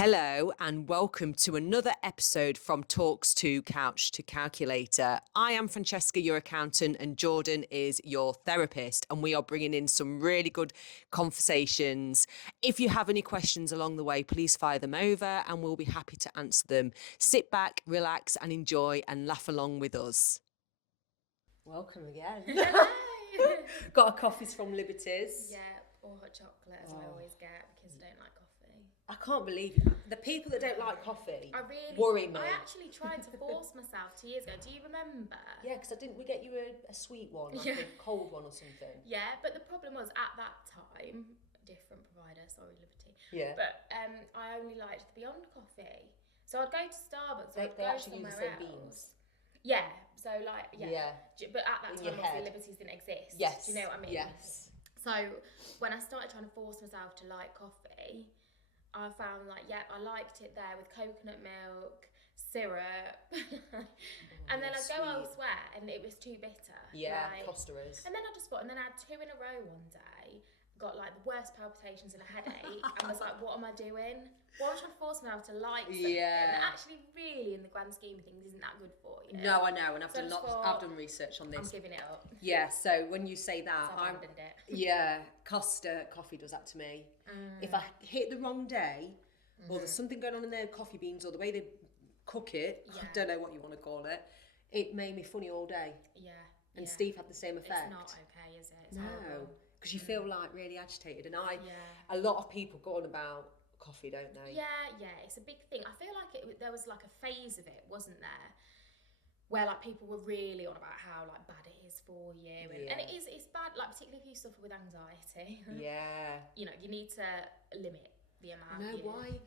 Hello and welcome to another episode from Talks to Couch to Calculator. I am Francesca, your accountant, and Jordan is your therapist, and we are bringing in some really good conversations. If you have any questions along the way, please fire them over and we'll be happy to answer them. Sit back, relax and enjoy and laugh along with us. Welcome again. Got our coffees from Liberties. Yeah, or hot chocolate as I always get because I don't like coffee. I can't believe it. The people that don't like coffee worry me. I actually tried to force myself 2 years ago. Do you remember? Yeah, because we get you a sweet one, like a cold one or something. Yeah, but the problem was at that time, different provider, sorry Liberty. Yeah. But I only liked the Beyond coffee. So I'd go to Starbucks, They I'd go actually use somewhere the same else. beans. Yeah, so like, yeah. Yeah. But at that In time, your obviously, head. Liberties didn't exist. Yes. Do you know what I mean? Yes. So when I started trying to force myself to like coffee, I found like, yeah, I liked it there with coconut milk, syrup. And then I'd go elsewhere and it was too bitter. Yeah, like, Costa is. And then I just thought, and then I had 2 in a row one day, got like the worst palpitations and a headache, and was like, what am I doing? Why am I trying to force myself to like something that actually really in the grand scheme of things isn't that good for you? No, I know, and I've So I done just lots. thought, I've done research on this. I'm giving it up. Yeah, so when you say that, So I've abandoned it. Yeah, Costa coffee does that to me. If I hit the wrong day, or there's something going on in their coffee beans, or the way they cook it, I don't know what you want to call it, it made me funny all day. Yeah. And Steve had the same effect. It's not okay, is it? It's No, horrible. because you feel like really agitated, and a lot of people go on about coffee, don't they? Yeah, it's a big thing. I feel like there was like a phase of it, wasn't there, where like people were really on about how like bad it is for you, and it's bad, like particularly if you suffer with anxiety. Yeah. You know, you need to limit the amount. No, why?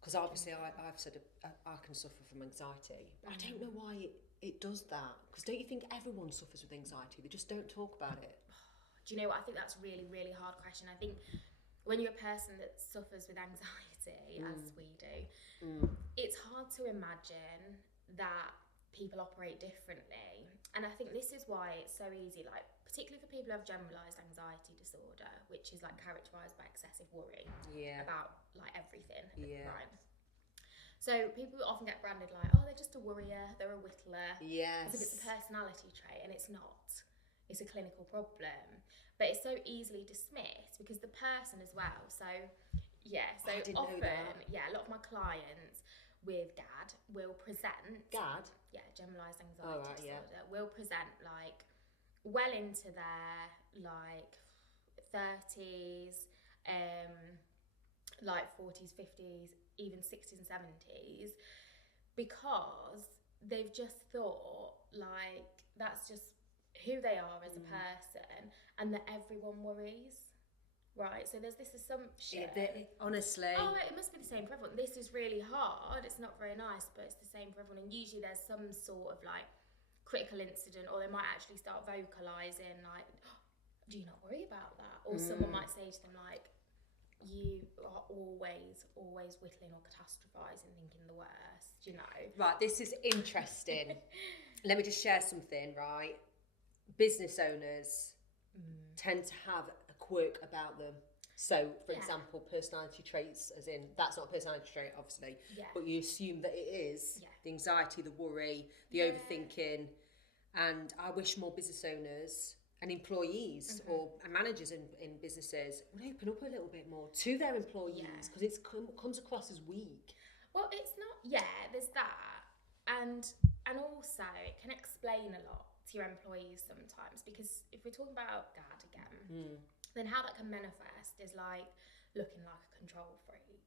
Because obviously I've said I can suffer from anxiety, but I don't know why it does that. Because don't you think everyone suffers with anxiety? They just don't talk about it. Do you know what? I think that's a really, really hard question. I think when you're a person that suffers with anxiety, as we do, it's hard to imagine that people operate differently. And I think this is why it's so easy, like particularly for people who have generalised anxiety disorder, which is like characterised by excessive worry about like everything, right? So people often get branded like, oh, they're just a worrier, they're a whittler, as if it's a personality trait, and it's not. It's a clinical problem, but it's so easily dismissed because the person as well. So often, a lot of my clients with GAD will present generalized anxiety disorder will present like well into their like 30s, like 40s, 50s, even 60s and 70s, because they've just thought like that's just who they are as a person, and that everyone worries, right? So there's this assumption. Honestly. Oh, it must be the same for everyone. This is really hard. It's not very nice, but it's the same for everyone. And usually there's some sort of like critical incident, or they might actually start vocalising like, oh, do you not worry about that? Or someone might say to them like, you are always whittling or catastrophising, thinking the worst, you know? Right, this is interesting. Let me just share something, right? Business owners tend to have a quirk about them. So, for example, personality traits, as in, that's not a personality trait, obviously, but you assume that it is the anxiety, the worry, the overthinking. And I wish more business owners and employees or managers in businesses would open up a little bit more to their employees, because it comes across as weak. Well, it's not, there's that. And also, it can explain a lot to your employees sometimes, because if we're talking about GAD again, then how that can manifest is like looking like a control freak,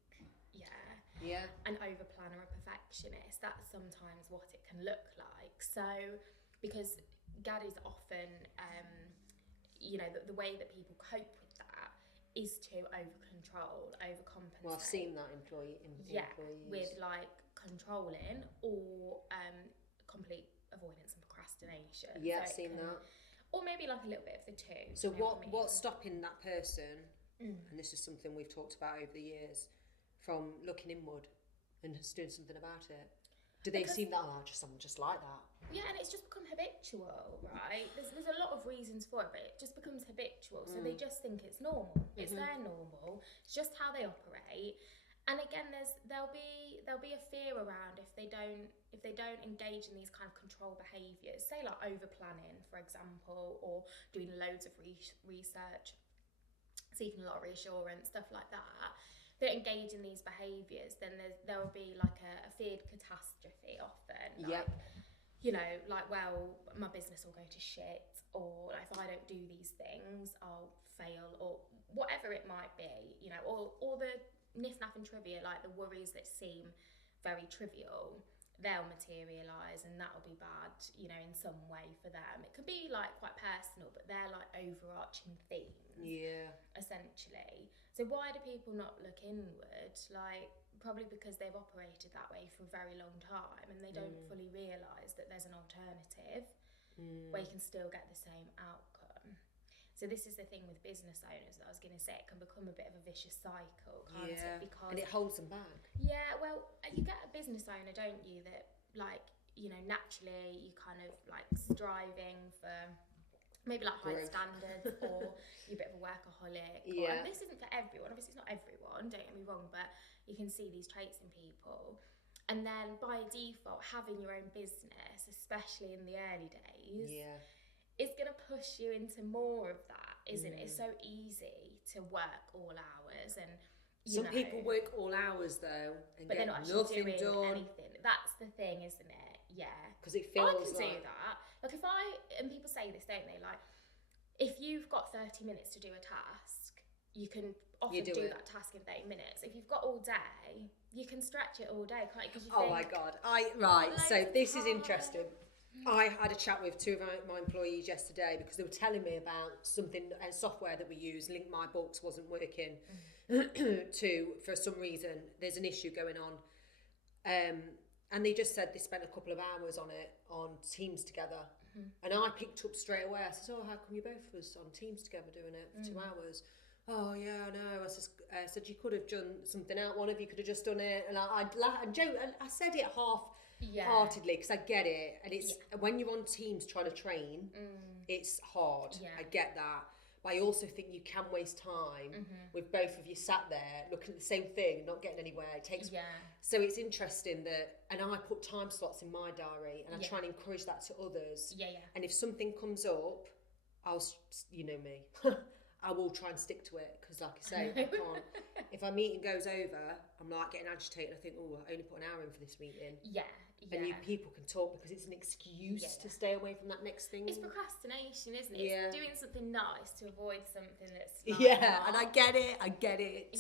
an over planner, a perfectionist. That's sometimes what it can look like. So because GAD is often the way that people cope with that is to over control, overcompensate. Well, I've seen that employees with like controlling or complete avoidance and procrastination. I've seen that. Or maybe like a little bit of the two. So what's stopping that person, and this is something we've talked about over the years, from looking inward and doing something about it? Do they seem that, I'm just like that? Yeah, and it's just become habitual, right? There's a lot of reasons for it, but it just becomes habitual. So they just think it's normal. It's their normal. It's just how they operate. And again, there'll be a fear around if they don't engage in these kind of control behaviours, say like over planning, for example, or doing loads of research, seeking a lot of reassurance, stuff like that. They don't engage in these behaviours, then there will be like a feared catastrophe often. Like, you know, like, well, my business will go to shit, or like, if I don't do these things, I'll fail, or whatever it might be, you know, or the niff-naff and trivia, like the worries that seem very trivial, they'll materialise, and that'll be bad, you know, in some way for them. It can be like quite personal, but they're like overarching themes, essentially. So why do people not look inward? Like, probably because they've operated that way for a very long time, and they don't fully realise that there's an alternative where you can still get the same outcome. So this is the thing with business owners that I was going to say, it can become a bit of a vicious cycle, can't it? Because, and it holds them back. Yeah, well, you get a business owner, don't you, that, like, you know, naturally you kind of like striving for maybe like high standards, or you're a bit of a workaholic. And this isn't for everyone, obviously it's not everyone, don't get me wrong, but you can see these traits in people. And then by default, having your own business, especially in the early days, it's going to push you into more of that, isn't it? It's so easy to work all hours, and some people work all hours though, and but get they're not actually nothing doing done. anything. That's the thing, isn't it? Yeah, because it feels I can do that. Like, if and people say this, don't they? Like, if you've got 30 minutes to do a task, you can often do that task in 30 minutes. If you've got all day, you can stretch it all day, can't you? Because you think, my god, so this is interesting. I had a chat with two of my employees yesterday because they were telling me about something, a software that we use, Link My Books, wasn't working for some reason. There's an issue going on. And they just said they spent a couple of hours on it, on Teams together. And I picked up straight away. I said, how come you both of us on Teams together doing it for 2 hours? Oh, yeah, I know. I said, you could have done something out. One of you could have just done it. And I'd laugh and joke. And I said it half-heartedly because I get it. And it's when you're on Teams trying to train, it's hard. I get that. But I also think you can waste time with both of you sat there looking at the same thing, not getting anywhere. It takes. So it's interesting that, and I put time slots in my diary, and I try and encourage that to others. And if something comes up, you know me, I will try and stick to it, because like I say, I can't. If our meeting goes over, I'm like getting agitated. I think, I only put an hour in for this meeting. And people can talk because it's an excuse to stay away from that next thing. It's procrastination, isn't it? It's doing something nice to avoid something that's and I get it.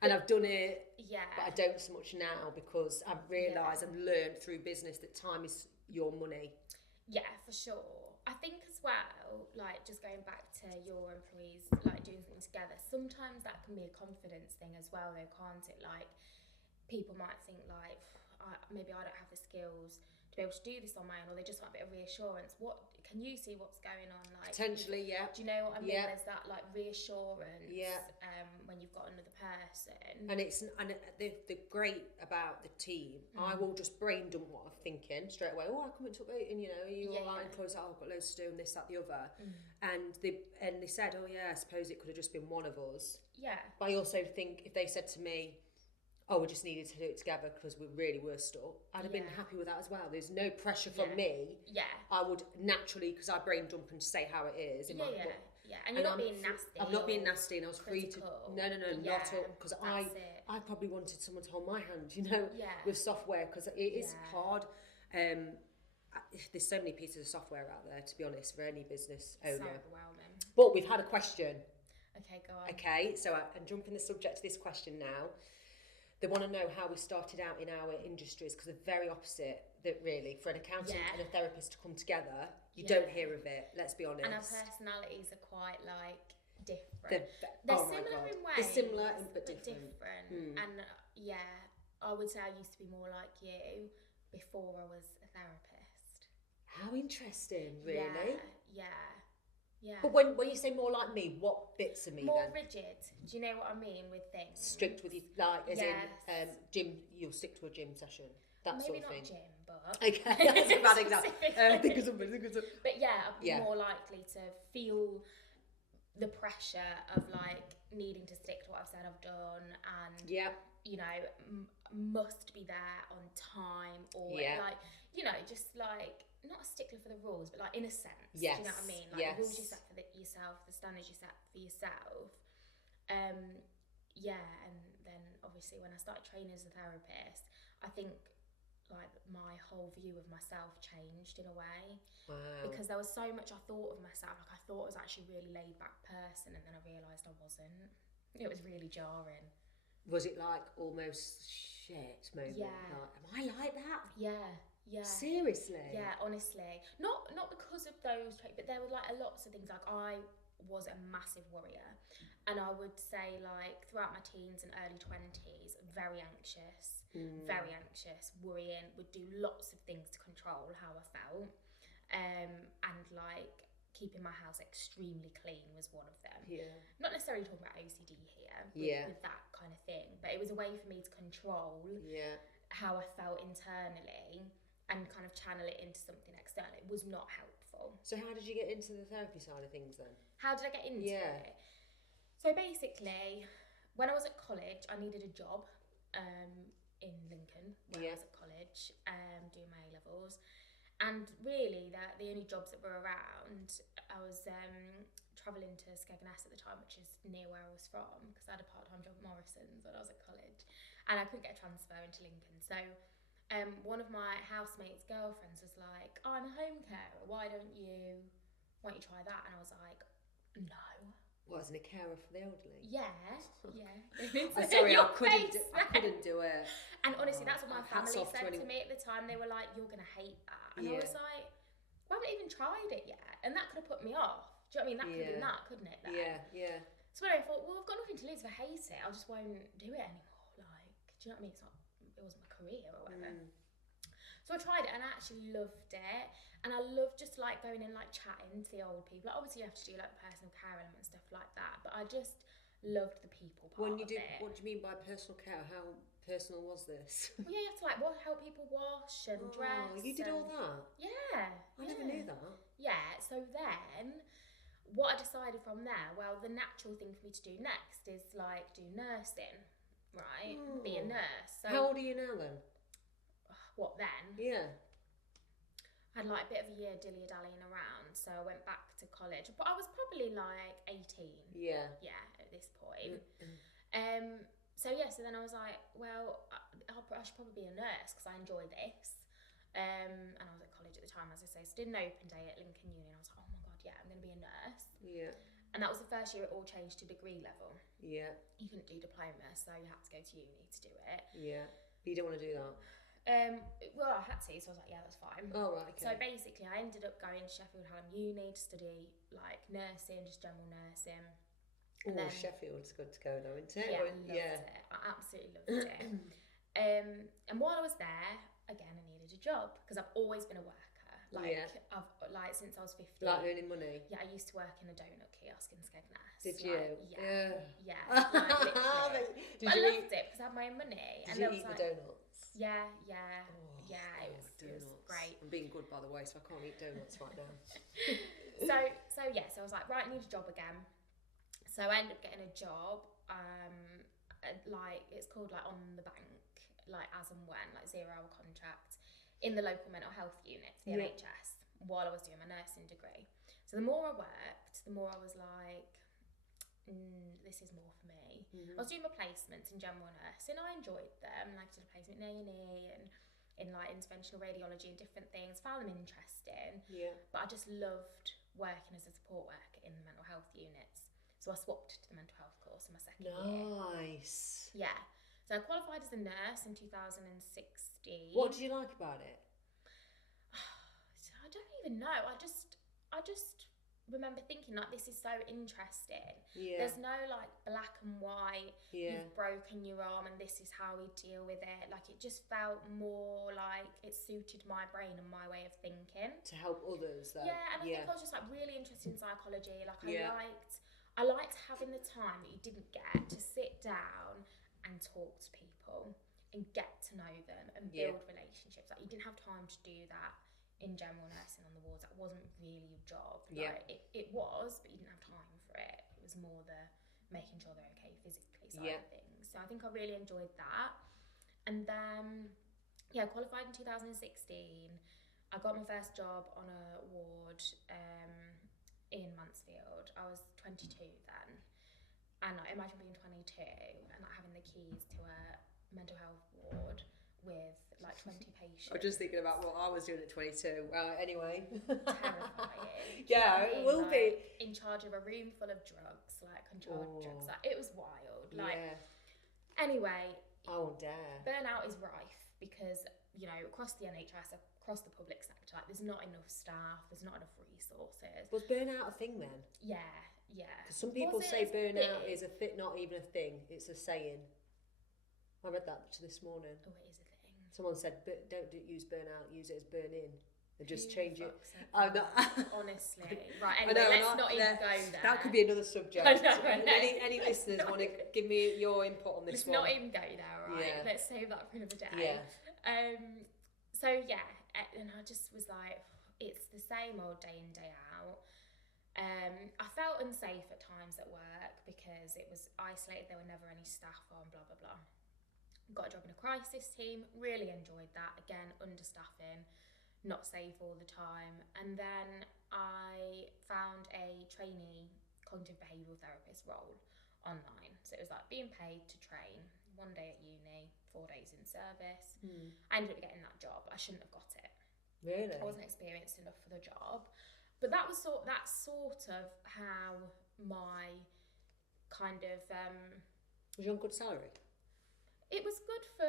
And I've done it, but I don't so much now, because I've realised and learned through business that time is your money. Yeah, for sure. I think as well, like, just going back to your employees, like, doing something together, sometimes that can be a confidence thing as well, though, can't it? Like, people might think, like, maybe I don't have the skills to be able to do this on my own, or they just want a bit of reassurance. What can you see what's going on? Like, potentially, do you know what I mean? There's that like reassurance when you've got another person. And the great about the team, I will just brain dump what I'm thinking straight away. I come into it, and you know, you all like close. I've got loads to do, and this, that, the other. And they said, I suppose it could have just been one of us. But I also think if they said to me, we just needed to do it together because we really were stuck, I'd have been happy with that as well. There's no pressure from me. I would naturally, because I brain dump and say how it is. And you're not being nasty. I'm not being nasty, and I was free to. No, not at all. Because I probably wanted someone to hold my hand, you know, with software, because it is hard. There's so many pieces of software out there, to be honest, for any business owner. So overwhelming. But we've had a question. Okay, go on. Okay, so I'm jumping the subject to this question now. They want to know how we started out in our industries, because they're very opposite. That really, for an accountant and a therapist to come together, you don't hear of it. Let's be honest. And our personalities are quite like different. They're similar in ways. They're similar but different. And I would say I used to be more like you before I was a therapist. How interesting, really. Yeah. But when you say more like me, what bits of me more then? Rigid. Do you know what I mean with things? Strict with you, like as in gym. You'll stick to a gym session. That Maybe sort of thing. Maybe not gym, but okay, that's a bad example. Think of something. But I'd be more likely to feel the pressure of like needing to stick to what I've said I've done, and you know, must be there on time, or like, you know, just like not a stickler for the rules, but like in a sense. Yes. Do you know what I mean? Like the rules you set for yourself, the standards you set for yourself. Yeah, and then obviously when I started training as a therapist, I think like my whole view of myself changed in a way. Wow. Because there was so much I thought of myself, like I thought I was actually a really laid back person, and then I realised I wasn't. It was really jarring. Was it like almost shit moment? Yeah. Like, am I like that? Yeah. Seriously? Yeah, honestly. Not because of those traits, but there were like lots of things. Like I was a massive worrier, and I would say like throughout my teens and early 20s, very anxious, worrying, would do lots of things to control how I felt, and like keeping my house extremely clean was one of them. Yeah. Not necessarily talking about OCD here, with that kind of thing, but it was a way for me to control how I felt internally and kind of channel it into something external. It was not helpful. So how did you get into the therapy side of things then? How did I get into it? So basically, when I was at college, I needed a job in Lincoln, where I was at college, doing my A-levels. And really, the only jobs that were around, I was travelling to Skegness at the time, which is near where I was from, because I had a part-time job at Morrison's when I was at college. And I couldn't get a transfer into Lincoln. So one of my housemates' girlfriends was like, oh, I'm a home carer, why don't you try that? And I was like, no. What, as in a carer for the elderly? Yeah. I'm sorry, I couldn't do it. And honestly, that's what my family said to me at the time. They were like, you're going to hate that. And I was like, well, I haven't even tried it yet. And that could have put me off. Do you know what I mean? That could have been that, couldn't it? Then? Yeah. So I thought, well, I've got nothing to lose. If I hate it, I just won't do it anymore. Like, do you know what I mean? It wasn't my career or whatever. So I tried it and I actually loved it. And I love just like going in, like chatting to the old people. Like, obviously you have to do like the personal care element and stuff like that, but I just loved the people part of it. What do you mean by personal care? How personal was this? Well, yeah, you have to like help people wash and dress. Oh, you did all that? Yeah. I never knew that. Yeah, so then what I decided from there, well, the natural thing for me to do next is like do nursing, right? Be a nurse. So how old are you now then? What then? Yeah. I had like a bit of a year dilly-dallying around, so I went back to college. But I was probably like 18. Yeah, at this point. So then I was like, well, I should probably be a nurse because I enjoy this. And I was at college at the time, as I say, so did an open day at Lincoln Uni, and I was like, oh my god, yeah, I'm going to be a nurse. Yeah. And that was the first year it all changed to degree level. Yeah. You couldn't do diploma, so you had to go to uni to do it. Yeah. But you don't want to do that? Well, I had to, so I was like, yeah, that's fine. Oh, right, okay. So basically, I ended up going to Sheffield Hallam Uni to study like nursing, just general nursing. Oh, Sheffield's good to go though, isn't it? Yeah, I loved it. I absolutely loved it. And while I was there, again, I needed a job because I've always been a worker. I've since I was 15. Like earning money? Yeah, I used to work in a donut kiosk in Skegness. Did you? Yeah. Like, literally. I loved it because I had my own money. Did you eat the donuts? Yeah. Oh, it was great. I'm being good, by the way, so I can't eat donuts right now. So I was like, right, I need a job again. So I ended up getting a job, like it's called like on the bank, like as and when, like 0-hour contract in the local mental health unit, the NHS, while I was doing my nursing degree. So the more I worked, the more I was like, this is more for me. I was doing my placements in general nursing. I enjoyed them. Like I did a placement in A&E and in like interventional radiology and different things. Found them interesting. Yeah. But I just loved working as a support worker in the mental health units. So I swapped to the mental health course in my second year. Nice. Yeah. So I qualified as a nurse in 2016. What did you like about it? I don't even know. I just remember thinking like, this is so interesting. Yeah. There's no like black and white, you've broken your arm and this is how we deal with it. Like it just felt more like it suited my brain and my way of thinking. To help others though. Yeah, and I think I was just like really interested in psychology. Like I liked having the time that you didn't get to sit down and talk to people and get to know them and build relationships. Like you didn't have time to do that in general nursing on the wards. That wasn't really your job. Like, it was, but you didn't have time for it. It was more the making sure they're okay physically side of things. So I think I really enjoyed that. And then, qualified in 2016. I got my first job on a ward in Mansfield. I was 22 then. And like, imagine being 22 and like, having the keys to a mental health ward with like 20 patients. I'm just thinking about what I was doing at 22. Anyway. Terrifying. It will be. In charge of a room full of drugs, like controlled drugs. Like, it was wild. Like, anyway. I won't dare. Burnout is rife because, you know, across the NHS, across the public sector, like, there's not enough staff, there's not enough resources. Was burnout a thing then? Yeah. Some people say burnout is not even a thing, it's a saying. I read that this morning. Oh, it is a thing. Someone said, don't use burnout, use it as burn in. And just change it. I'm not. Honestly. Right, anyway, let's not even go there. That could be another subject. I know. Any listeners want to give me your input on this one? Let's not even go there, right? Yeah. Let's save that for another day. Yeah. And I just was like, it's the same old day in, day out. I felt unsafe at times at work because it was isolated, there were never any staff on, blah, blah, blah. Got a job in a crisis team, really enjoyed that. Again, understaffing, not safe all the time. And then I found a trainee cognitive behavioural therapist role online. So it was like being paid to train, 1 day at uni, 4 days in service. I ended up getting that job. I shouldn't have got it. Really? I wasn't experienced enough for the job. But that was sort of how my kind of was you on good salary? It was good for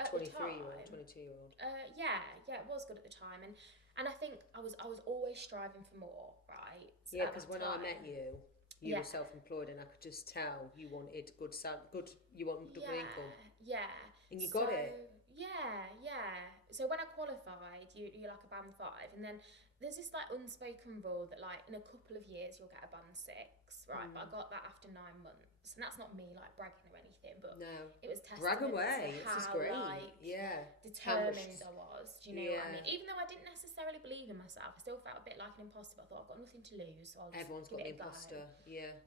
at 23 the time. 22-year-old. Yeah, it was good at the time, and I think I was always striving for more, right? So yeah, because when I met you were self-employed, and I could just tell you wanted you wanted good income. Yeah. And you got it. Yeah. So when I qualified, you're like a band 5, and then there's this like unspoken rule that like in a couple of years you'll get a band 6, right? But I got that after 9 months, and that's not me like bragging or anything, but it was testament brag away. to This is how great. Determined I was. Do you know what I mean? Even though I didn't necessarily believe in myself, I still felt a bit like an imposter. I thought I've got nothing to lose, so I'll just Everyone's got give the it a go. imposter. Yeah.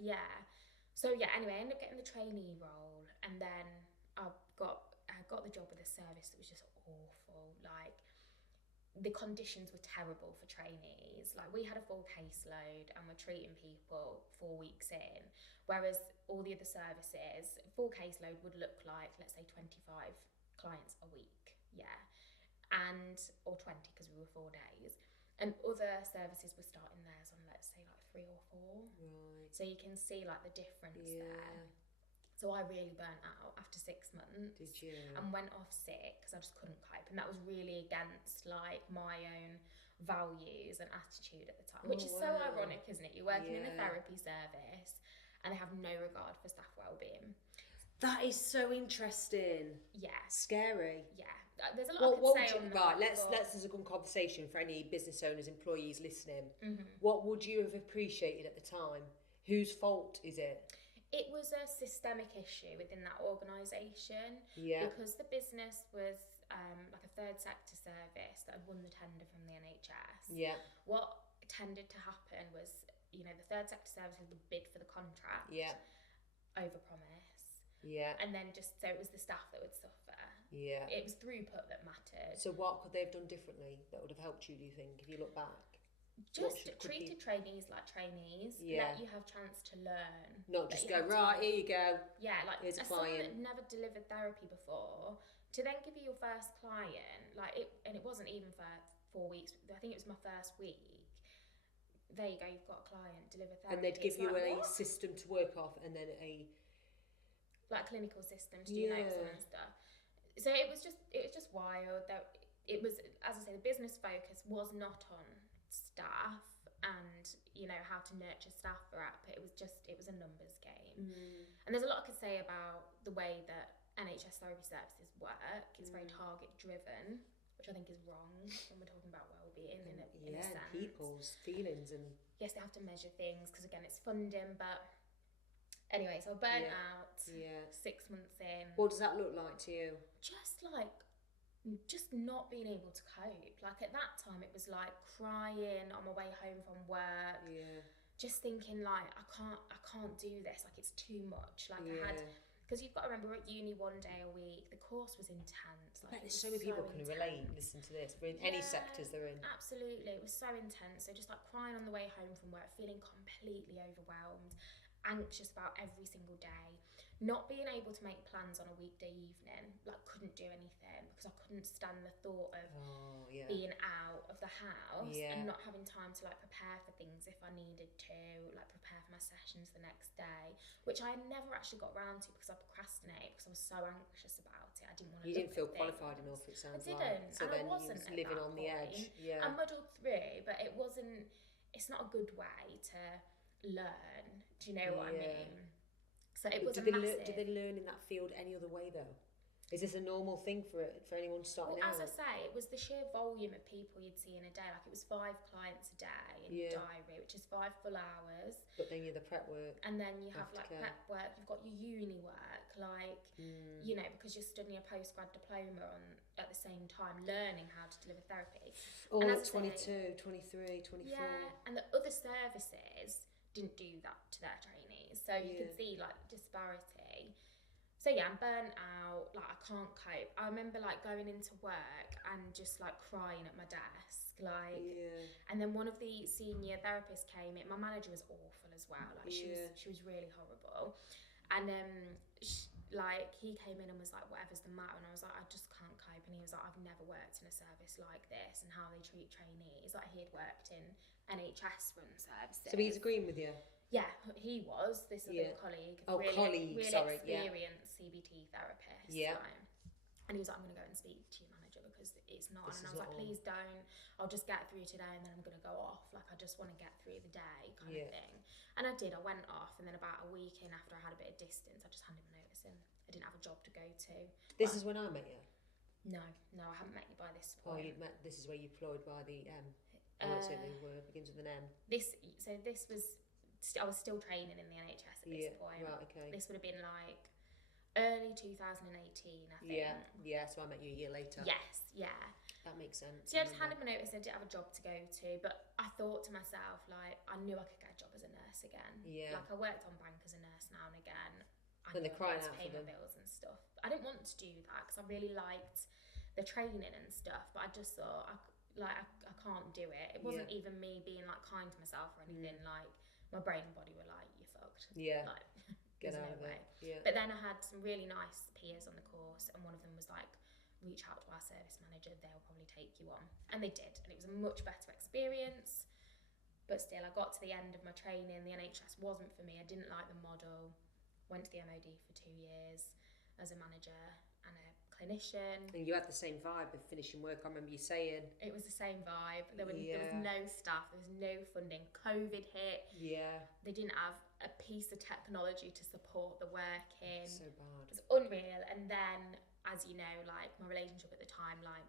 So anyway, I ended up getting the trainee role, and then I got the job with a service that was just awful. Like, the conditions were terrible for trainees. Like, we had a full caseload and we're treating people 4 weeks in, whereas all the other services, full caseload would look like, let's say, 25 clients a week, or 20 because we were 4 days. And other services were starting theirs on, let's say, like 3 or 4. Right. So you can see like the difference there. So I really burnt out after 6 months. Did you? And went off sick because I just couldn't cope. And that was really against like my own values and attitude at the time, which is so ironic, isn't it? You're working in a therapy service and they have no regard for staff wellbeing. That is so interesting. Yeah. Scary. Yeah. There's a lot I could say on that. Right, let's there's a good conversation for any business owners, employees listening. What would you have appreciated at the time? Whose fault is it? It was a systemic issue within that organisation because the business was like a third sector service that had won the tender from the NHS. Yeah. What tended to happen was, you know, the third sector services would bid for the contract, overpromise, and then just so it was the staff that would suffer. Yeah. It was throughput that mattered. So what could they have done differently that would have helped you, do you think, if you look back? Just treated trainees like trainees. Let you have chance to learn. Not just go, right, here you go. Yeah, like here's a someone client. that never delivered therapy before, to then give you your first client, and it wasn't even for 4 weeks. I think it was my first week. There you go, you've got a client, deliver therapy. And they'd give you a system to work off, and then like clinical system to do notes on and stuff. So it was just wild. It was, as I say, the business focus was not on staff and, you know, how to nurture staff for output. It was a numbers game. And there's a lot I could say about the way that NHS therapy services work. It's very target driven, which I think is wrong when we're talking about well-being in a sense. People's feelings, and yes, they have to measure things because again it's funding, but anyway, so I burnt out 6 months in. What does that look like to you? Just not being able to cope. Like at that time it was like crying on my way home from work, just thinking like, I can't do this. Like, it's too much. Like, I had, because you've got to remember, we're at uni 1 day a week. The course was intense. Like, I bet there's so many people can relate, listen to this, in any sectors they're in. Absolutely, it was so intense. So just like crying on the way home from work, feeling completely overwhelmed, anxious about every single day, not being able to make plans on a weekday evening, like couldn't do anything because I couldn't stand the thought of being out of the house and not having time to like prepare for things if I needed to, like prepare for my sessions the next day, which I never actually got around to because I procrastinated because I was so anxious about it. I didn't want to. You didn't feel qualified enough, it sounds like. I didn't, so and then I wasn't you was living on the edge. Yeah. I muddled through, but it wasn't. It's not a good way to learn. Do you know what I mean? So it was massive. Do they learn in that field any other way though? Is this a normal thing for anyone starting out? As I say, it was the sheer volume of people you'd see in a day. Like, it was 5 clients a day in the diary, which is 5 full hours. But then you're the prep work. And then you have like prep work. You've got your uni work, like you know, because you're studying a postgrad diploma on at the same time, learning how to deliver therapy. All at 22, 23, 24. Yeah, and the other services didn't do that to their trainees, so you could see like the disparity. So yeah, I'm burnt out, like I can't cope. I remember like going into work and just like crying at my desk, like and then one of the senior therapists came in. My manager was awful as well, like she was really horrible. And like he came in and was like, whatever's the matter? And I was like, I just can't cope. And he was like, I've never worked in a service like this and how they treat trainees. Like, he had worked in NHS run services. So he's agreeing with you? Yeah, he was, this other colleague. Really experienced CBT therapist. Yeah. And he was like, I'm going to go and speak to your manager because it's not. And I was like, please don't. I'll just get through today and then I'm going to go off. Like, I just want to get through the day kind of thing. And I did. I went off, and then about a week in, after I had a bit of distance, I just handed my notice in. I didn't have a job to go to. This is when I met you? No, I haven't met you by this point. This is where you employed by the M. I won't say the word, begins with an M. I was still training in the NHS at this point. Right, okay. This would have been like early 2018, I think. Yeah, so I met you a year later. Yes, yeah. That makes sense. So I just handed my notice. I didn't have a job to go to, but I thought to myself, like, I knew I could get a job as a nurse again. Yeah. Like, I worked on bank as a nurse now and again. And they're crying out to pay my bills and stuff. I didn't want to do that because I really liked the training and stuff, but I just thought, I can't do it. It wasn't even me being like kind to myself or anything. Like, my brain and body were like, you're fucked. Yeah. Like, get out of it. Yeah. But then I had some really nice peers on the course, and one of them was like, reach out to our service manager, they'll probably take you on. And they did, and it was a much better experience. But still, I got to the end of my training. The NHS wasn't for me. I didn't like the model. Went to the MOD for 2 years as a manager and a clinician. And you had the same vibe of finishing work, I remember you saying. It was the same vibe. There was no staff, there was no funding. COVID hit. Yeah. They didn't have a piece of technology to support the working. So bad. It was unreal. And then, as you know, like, my relationship at the time, like,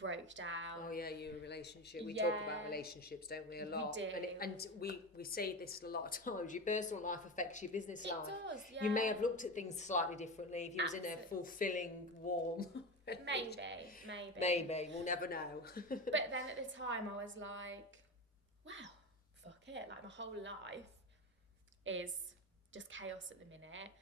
broke down. Oh yeah, your relationship. We talk about relationships, don't we, a lot? We do. And we say this a lot of times. Your personal life affects your business life. It does, yeah. You may have looked at things slightly differently if you was in a fulfilling, warm. Maybe. We'll never know. But then at the time I was like, wow, fuck it. Like, my whole life is just chaos at the minute.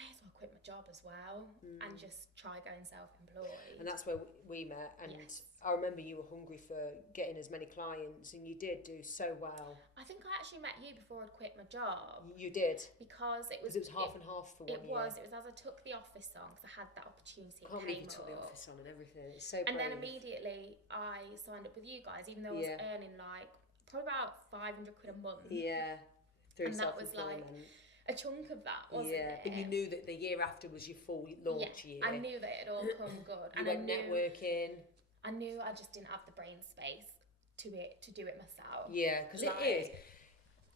May as well quit my job as well and just try going self-employed. And that's where we met, and I remember you were hungry for getting as many clients, and you did do so well. I think I actually met you before I'd quit my job. You did? Because it was half and half for 1 year. It was as I took the office on, because I had that opportunity. I can't believe you took the office on and everything. It's so brave. And then immediately I signed up with you guys, even though I was earning like probably about 500 quid a month. Yeah. And that was like a chunk of that, wasn't it? But you knew that the year after was your full launch year. I knew that it had all come good. You went networking. I knew I just didn't have the brain space to do it myself. Yeah, because it is.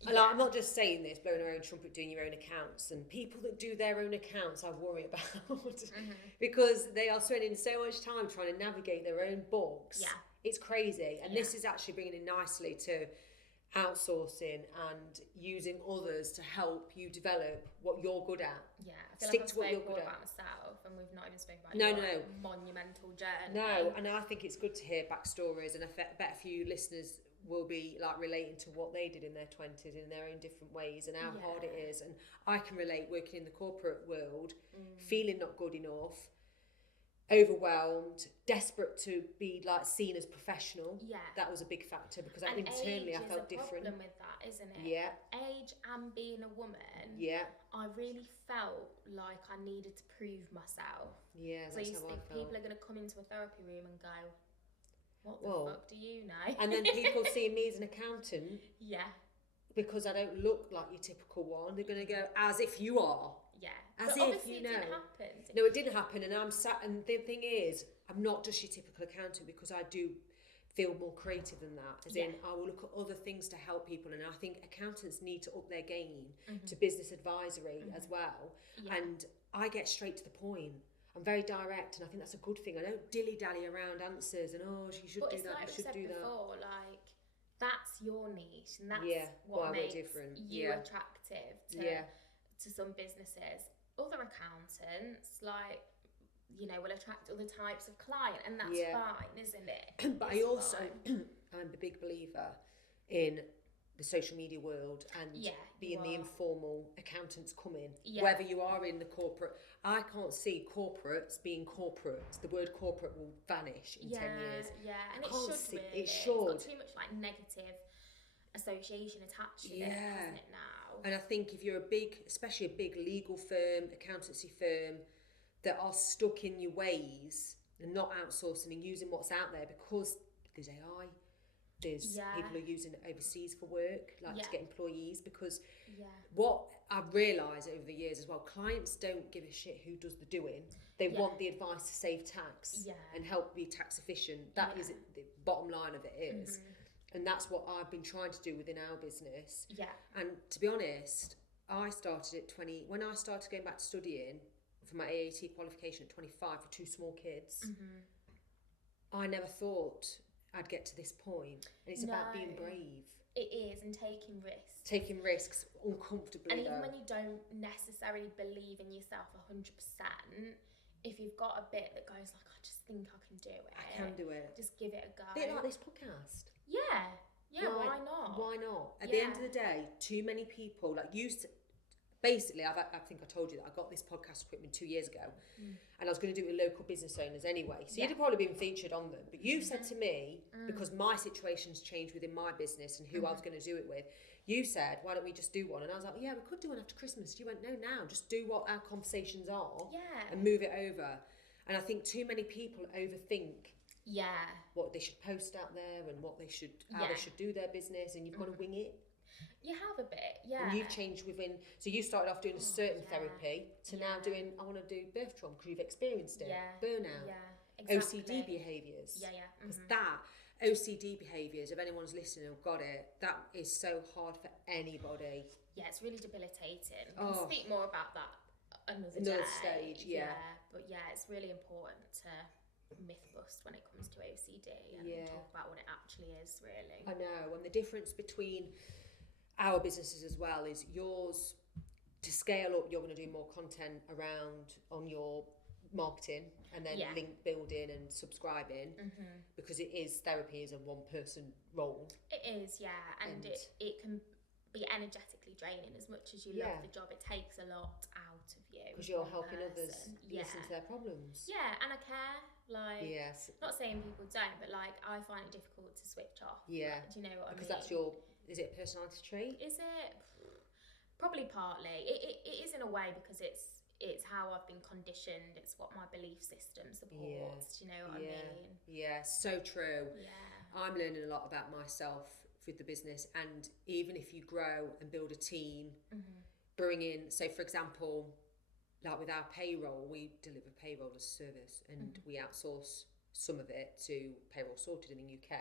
Like, I'm not just saying this, blowing our own trumpet, doing your own accounts, and people that do their own accounts I worry about because they are spending so much time trying to navigate their own books. Yeah. It's crazy. And this is actually bringing in nicely to outsourcing and using others to help you develop what you're good at. Yeah, I feel like what you're good at. About myself, and we've not even spoken about your monumental journey. No, and I think it's good to hear backstories, and I bet a few listeners will be like relating to what they did in their 20s in their own different ways, and how hard it is. And I can relate working in the corporate world, feeling not good enough, overwhelmed, desperate to be like seen as professional. That was a big factor, because and internally age I felt is a different. problem with that, isn't it? Age and being a woman. I really felt like I needed to prove myself. So you think people are going to come into a therapy room and go, what the fuck do you know? And then people see me as an accountant. Because I don't look like your typical one. They're going to go, as if you are. As but if you know. It didn't happen. No, it didn't happen. And I'm sat, and the thing is, I'm not just your typical accountant, because I do feel more creative than that. As in, I will look at other things to help people. And I think accountants need to up their game to business advisory as well. And I get straight to the point. I'm very direct, and I think that's a good thing. I don't dilly-dally around answers and, you should do that, you should do that. Before, like, that's your niche, and that's what makes you attractive to some businesses. Other accountants, like, you know, will attract other types of client, and that's fine, isn't it? But I also, I'm a big believer in the social media world and being the informal accountants coming, whether you are in the corporate. I can't see corporates being corporates. The word corporate will vanish in 10 years. And it should really. It should. It's got too much like negative association attached to it, hasn't it now? And I think if you're especially a big legal firm, accountancy firm, that are stuck in your ways and not outsourcing and using what's out there, because there's AI, there's people who are using it overseas for work, like to get employees, because what I've realised over the years as well, clients don't give a shit who does the doing. They want the advice to save tax and help be tax efficient. That is the bottom line of it is. And that's what I've been trying to do within our business. And to be honest, I started at 20, when I started going back to studying for my AAT qualification at 25 for 2 small kids, I never thought I'd get to this point. And it's about being brave. It is, and taking risks. Taking risks uncomfortably. And even when you don't necessarily believe in yourself 100%, if you've got a bit that goes like, I just think I can do it. I can do it. Just give it a go. A bit like this podcast. Why not? Why not? At the end of the day, too many people, like basically, I think I told you that I got this podcast equipment 2 years ago, and I was going to do it with local business owners anyway. So you'd have probably been featured on them. But you said to me, because my situation's changed within my business and who I was going to do it with, you said, why don't we just do one? And I was like, we could do one after Christmas. You went, no, now, just do what our conversations are and move it over. And I think too many people overthink what they should post out there and what they should, how they should do their business, and you've got to wing it. You have a bit, And you've changed within, so you started off doing a certain therapy to now doing, I want to do birth trauma because you've experienced it, burnout, exactly. OCD behaviours. Because that, OCD behaviours, if anyone's listening or got it, that is so hard for anybody. Yeah, it's really debilitating. We'll speak more about that another stage, But it's really important to myth bust when it comes to OCD and talk about what it actually is, really. I know, and the difference between our businesses as well is yours, to scale up, you're going to do more content around on your marketing and then link building and subscribing, because therapy is a one person role. It is, and it can be energetically draining. As much as you love the job, it takes a lot out of you, because you're helping others listen to their problems. And I care, like, not saying people don't, but like, I find it difficult to switch off. Do you know what I mean? Because that's your, is it a personality trait? Is it? Probably partly. It is in a way, because it's how I've been conditioned. It's what my belief system supports. Do you know what I mean? Yeah, so true. I'm learning a lot about myself with the business, and even if you grow and build a team, bring in, so for example, like with our payroll, we deliver payroll as a service, and we outsource some of it to Payroll Sorted in the UK.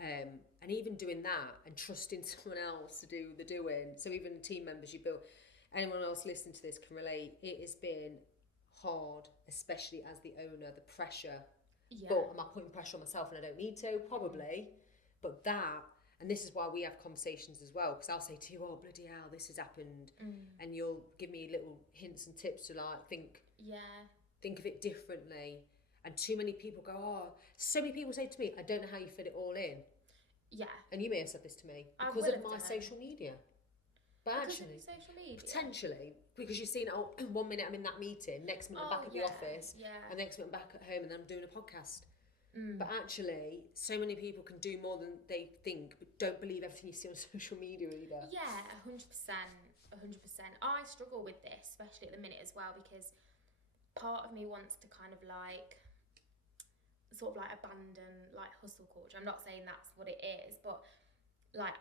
And even doing that and trusting someone else to do the doing, so even team members you build, anyone else listening to this can relate, it has been hard, especially as the owner, the pressure. But am I putting pressure on myself and I don't need to? Probably. But that, and this is why we have conversations as well, because I'll say to you, oh bloody hell, this has happened, and you'll give me little hints and tips to like think of it differently. And too many people go, so many people say to me, I don't know how you fit it all in. Yeah. And you may have said this to me, I because will of have my done. social media. But Because actually, of social media. potentially, because you've seen, oh, 1 minute I'm in that meeting, next minute I'm back at the office, and next minute I'm back at home and then I'm doing a podcast. But actually, so many people can do more than they think, but don't believe everything you see on social media either. Yeah, 100%. 100%. I struggle with this, especially at the minute as well, because part of me wants to kind of like sort of like abandon like hustle culture. I'm not saying that's what it is, but like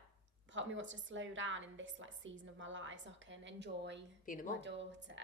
part of me wants to slow down in this like season of my life so I can enjoy Being a my mum. daughter.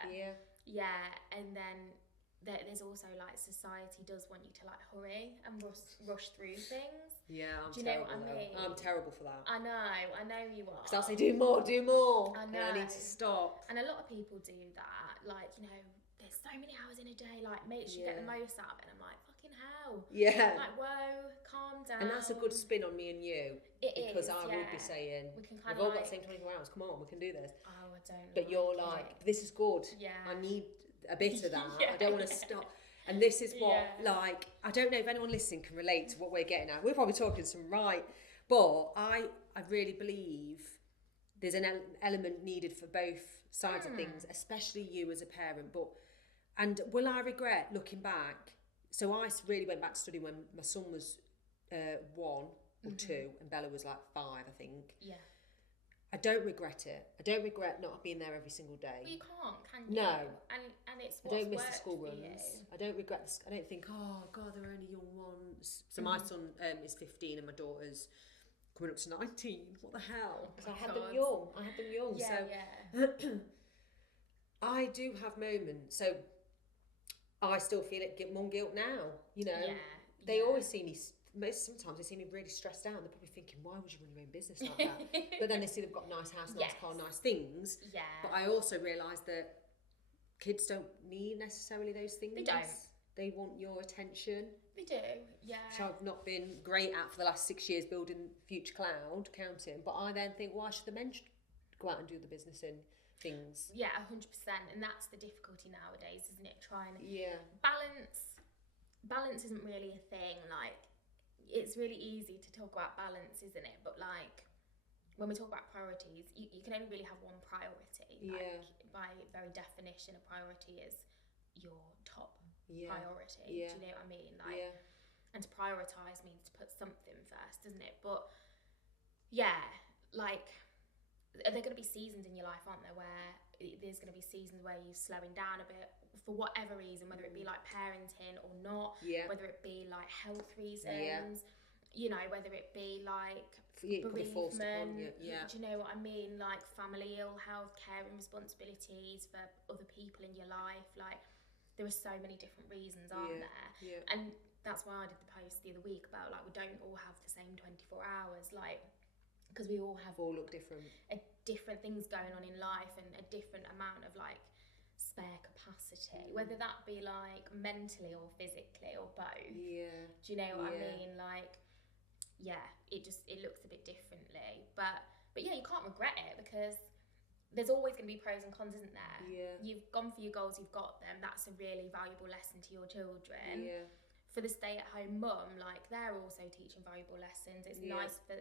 Yeah, and then there's also like society does want you to like hurry and rush through things. Yeah, I'm Do you terrible. know what I mean? I'm terrible for that. I know you are. Because I'll say, do more. I know. And I need to stop. And a lot of people do that. Like, you know, there's so many hours in a day. Like, make sure you get the most out of it. And I'm like, fucking hell. Yeah. Like, whoa, calm down. And that's a good spin on me and you. Because I would be saying, we can kind we've of all got the same 24 hours. Come on, we can do this. Oh, I don't. But you're like, this is good. Yeah. I need a bit of that. Yeah, I don't want to stop. And this is what, like, I don't know if anyone listening can relate to what we're getting at. We're probably talking some right. But I really believe there's an element needed for both sides of things, especially you as a parent. And will I regret looking back? So I really went back to study when my son was 1 or 2 and Bella was like 5, I think. Yeah. I don't regret it. I don't regret not being there every single day. Well, you can't, can you? No. And it's what's I don't miss the worked school for runs. you. I don't regret this. I don't think, oh God, they're only young ones. So my son is 15 and my daughter's coming up to 19. What the hell? Because I had them young. Yeah. I do have moments. So I still feel it, mum guilt now. You know, they always see me. Sometimes they see me really stressed out. And they're probably thinking, why would you run your own business like that? But then they see they've got a nice house, nice car, nice things. Yeah. But I also realise that kids don't need necessarily those things. They don't. They want your attention. They do, yeah. Which I've not been great at for the last 6 years building Future Cloud, counting. But I then think, why should the men go out and do the business and things? Yeah, 100%. And that's the difficulty nowadays, isn't it? Trying to balance isn't really a thing. Like, it's really easy to talk about balance, isn't it? But like, when we talk about priorities, you can only really have one priority. Like, by very definition, a priority is your top priority. Do you know what I mean? Like, and to prioritise means to put something first, doesn't it? But yeah, like, are there going to be seasons in your life, aren't there, where there's going to be seasons where you're slowing down a bit for whatever reason, whether it be like parenting or not, whether it be like health reasons, you know, whether it be like bereavement, do you know what I mean, like family ill health, caring responsibilities for other people in your life. Like, there are so many different reasons, aren't there? And that's why I did the post the other week about like, we don't all have the same 24 hours, like, because we all look different, different things going on in life and a different amount of like spare capacity, whether that be like mentally or physically or both. Do you know what I mean? Like, it looks a bit differently, but yeah, you can't regret it, because there's always going to be pros and cons, isn't there? You've gone for your goals, you've got them. That's a really valuable lesson to your children. For the stay-at-home mum, like, they're also teaching valuable lessons. It's nice for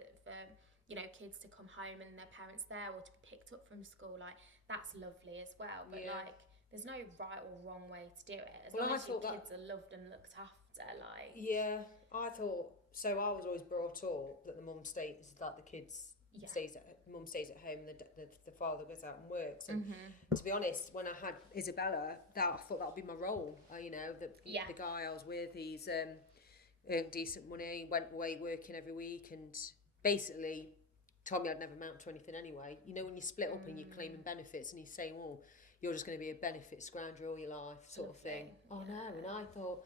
you know, kids to come home and their parents there, or to be picked up from school. Like, that's lovely as well. But like, there's no right or wrong way to do it. As long as your kids are loved and looked after, like. I thought so. I was always brought up that the mum stays, that the kids mum stays at home, and the father goes out and works. And to be honest, when I had Isabella, I thought that would be my role. You know, the guy I was with, he's earned decent money, went away working every week, and basically told me I'd never amount to anything anyway. You know, when you split up and you're claiming benefits, and he's saying, well, you're just going to be a benefit scrounger all your life, sort of thing. Oh no. And I thought,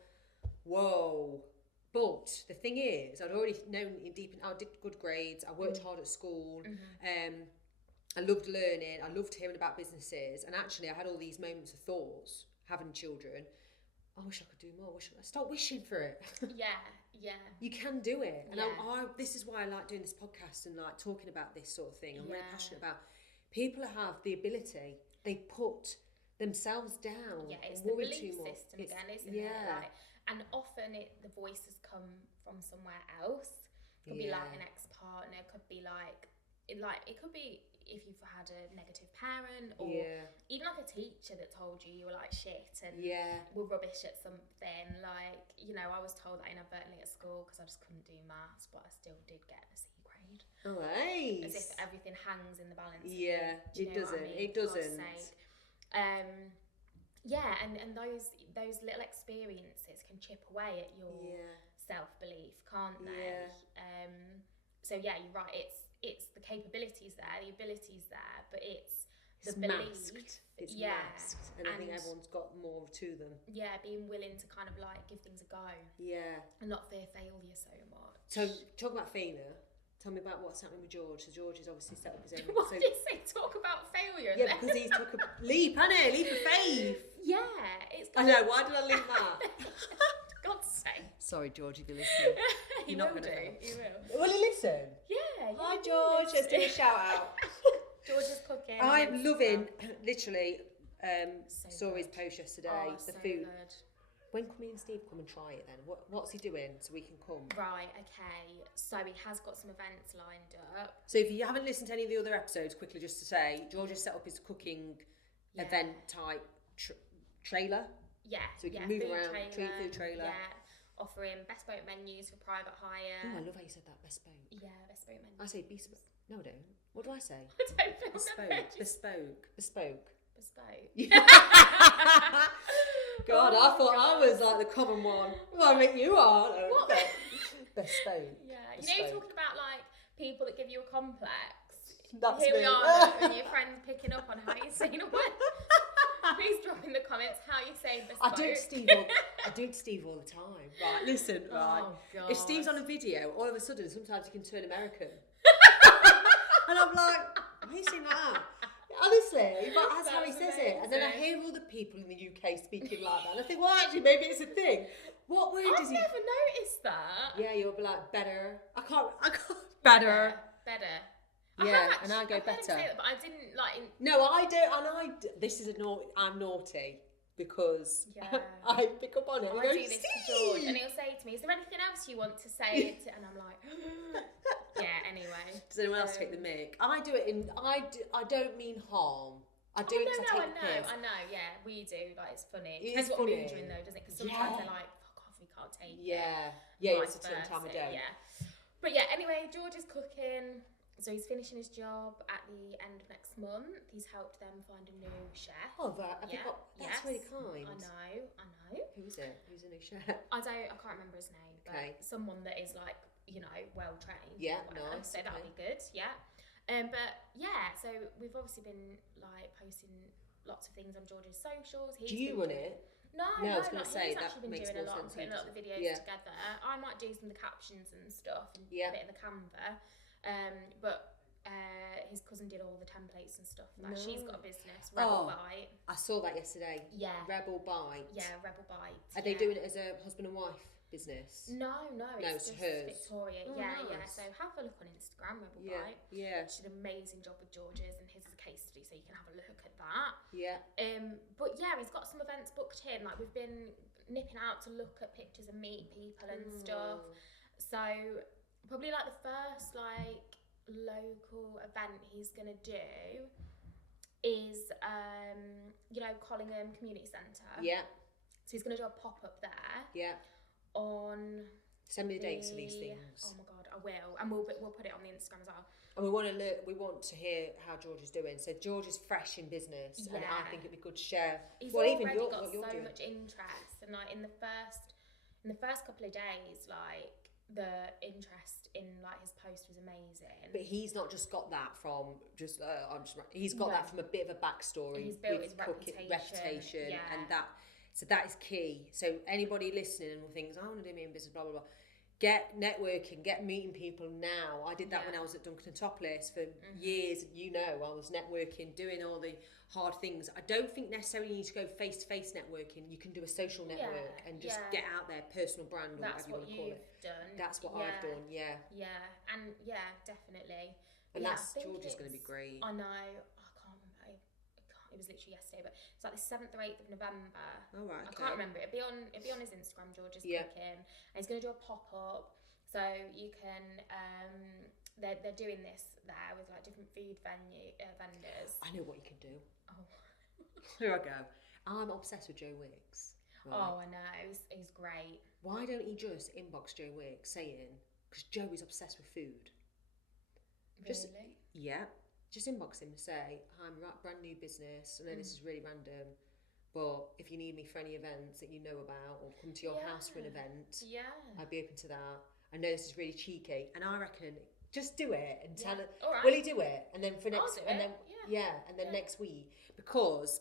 whoa. But the thing is, I'd already known I did good grades, I worked hard at school, I loved learning, I loved hearing about businesses, and actually I had all these moments of thoughts, having children, I wish I could do more, I start wishing for it. You can do it. And I this is why I like doing this podcast and like talking about this sort of thing. I'm really passionate about people who have the ability, they put themselves down. It's the belief system again, isn't it? Like, and often the voices come from somewhere else. Could be like an ex-partner, could be like it could be if you've had a negative parent, or even like a teacher that told you were like shit and were rubbish at something. Like, you know, I was told that inadvertently at school because I just couldn't do maths, but I still did get a C grade. Oh, nice. As if everything hangs in the balance. Yeah, it doesn't. It doesn't. Yeah, and those little experiences can chip away at your self-belief, can't they? So yeah, you're right. It's the capabilities there, the abilities there, but it's the belief. Masked. It's masked, and I think everyone's got more to them. Yeah, being willing to kind of like give things a go. Yeah, and not fear failure so much. So talk about failure. Tell me about what's happening with George. So George has obviously set up his own. What did you say? Talk about failure. Yeah, because he took a leap, hasn't he? Leap of faith. Yeah, it's. I know. Why did I leave that? God's sake. Sorry, George, if you're listening. He will do. He will. Will he listen? Yeah. Hi, George. Let's do a shout out. George is cooking. I'm loving, literally, saw his post yesterday. The food. Good. When can me and Steve come and try it then? What's he doing so we can come? Right, okay. So he has got some events lined up. So if you haven't listened to any of the other episodes, quickly just to say, George has set up his cooking event type trailer. Yeah. So we can move around, food trailer. Yeah. Offering bespoke menus for private hire. Oh, I love how you said that, bespoke. Yeah, bespoke menus. I say bespoke. No, I don't. What do I say? I don't know. Bespoke. God, I thought I was like the common one. Well, I mean, you are. What? Bespoke. Yeah. You know, you're talking about like people that give you a complex. That's Here me. we are, and your friends picking up on how you say the word. Please drop in the comments how you say bespoke. I do it to Steve all the time. Right, listen, right. Oh, God. If Steve's on a video, all of a sudden, sometimes he can turn American. And I'm like, why are you saying that? Honestly, but that's how he says it. And then I hear all the people in the UK speaking like that. And I think, well, actually, maybe it's a thing. What word does he... I've never noticed that. Yeah, you'll be like, better. I can't, better. Better. Yeah, and I go better. Say that, but I didn't like... No, I don't, this is I'm naughty. Because I pick up on it. I do this to George, and he'll say to me, is there anything else you want to say? And I'm like, yeah, anyway. Does anyone else take the mic? I do it I don't mean harm. I do it because I take the piss. I know, yeah, we do. Like, it's funny. It is what funny. mood you're in, though, doesn't it? Because sometimes they're like, fuck off, we can't take it. Yeah, it's a certain time of day. Yeah. But yeah, anyway, George is cooking. So he's finishing his job at the end of next month. He's helped them find a new chef. Oh, that's really kind. I know. Who is it? Who's the new chef? I can't remember his name, but someone that is like, you know, well trained. Yeah, nice. So that'll be good. Yeah. But yeah, so we've obviously been like posting lots of things on George's socials. Do you run it? No, I was going to say he's that actually been makes doing a more lot, sense. putting a lot of the videos together. I might do some of the captions and stuff, and a bit of the Canva. But his cousin did all the templates and stuff. Like, she's got a business, Rebel Bite. I saw that yesterday. Yeah. Rebel Bite. Yeah, Rebel Bite. Are they doing it as a husband and wife business? No, it's just hers. Victoria. Oh, yeah. nice. So have a look on Instagram, Rebel Bite. Yeah. She did an amazing job with George's, and his is a case study, so you can have a look at that. Yeah. But yeah, he's got some events booked in. Like, we've been nipping out to look at pictures and meet people and stuff. So probably like the first local event he's gonna do is Collingham Community Centre. Yeah. So he's gonna do a pop-up there. Yeah. Send me the dates of these things. Oh my god, I will, and we'll put it on the Instagram as well. And we want to hear how George is doing. So George is fresh in business, and I think it'd be good to share. He's already got so much interest, and like in the first couple of days, like the interest in like his post was amazing. But he's not just got that from he's got that from a bit of a backstory. He's built his reputation, and that is key. So anybody listening and thinks, I want to do my own business, blah blah blah. Get networking, get meeting people now. I did that when I was at Duncan and Topless for years. I was networking, doing all the hard things. I don't think necessarily you need to go face-to-face networking. You can do a social network and just get out there, personal brand, or whatever you want to call it. That's what I've done, yeah. Yeah, and definitely. And George is going to be great. I know. I can't remember. It was literally yesterday, but it's like the 7th or 8th of November. Oh, right, I can't remember. It'll be on his Instagram. George is cooking, and he's going to do a pop-up. So you can, they're doing this there with like different food vendors. I know what you can do. Oh. Here I go. I'm obsessed with Joe Wicks. Right? Oh, I know. He's great. Why don't you just inbox Joe Wicks saying, because Joe is obsessed with food. Really? Yeah. Just inbox him and say, I'm a brand new business. I know this is really random, but if you need me for any events that you know about or come to your house for an event, I'd be open to that. I know this is really cheeky, and I reckon just do it and tell it. Right. Will he do it? And then for next, I'll do it. Next week, because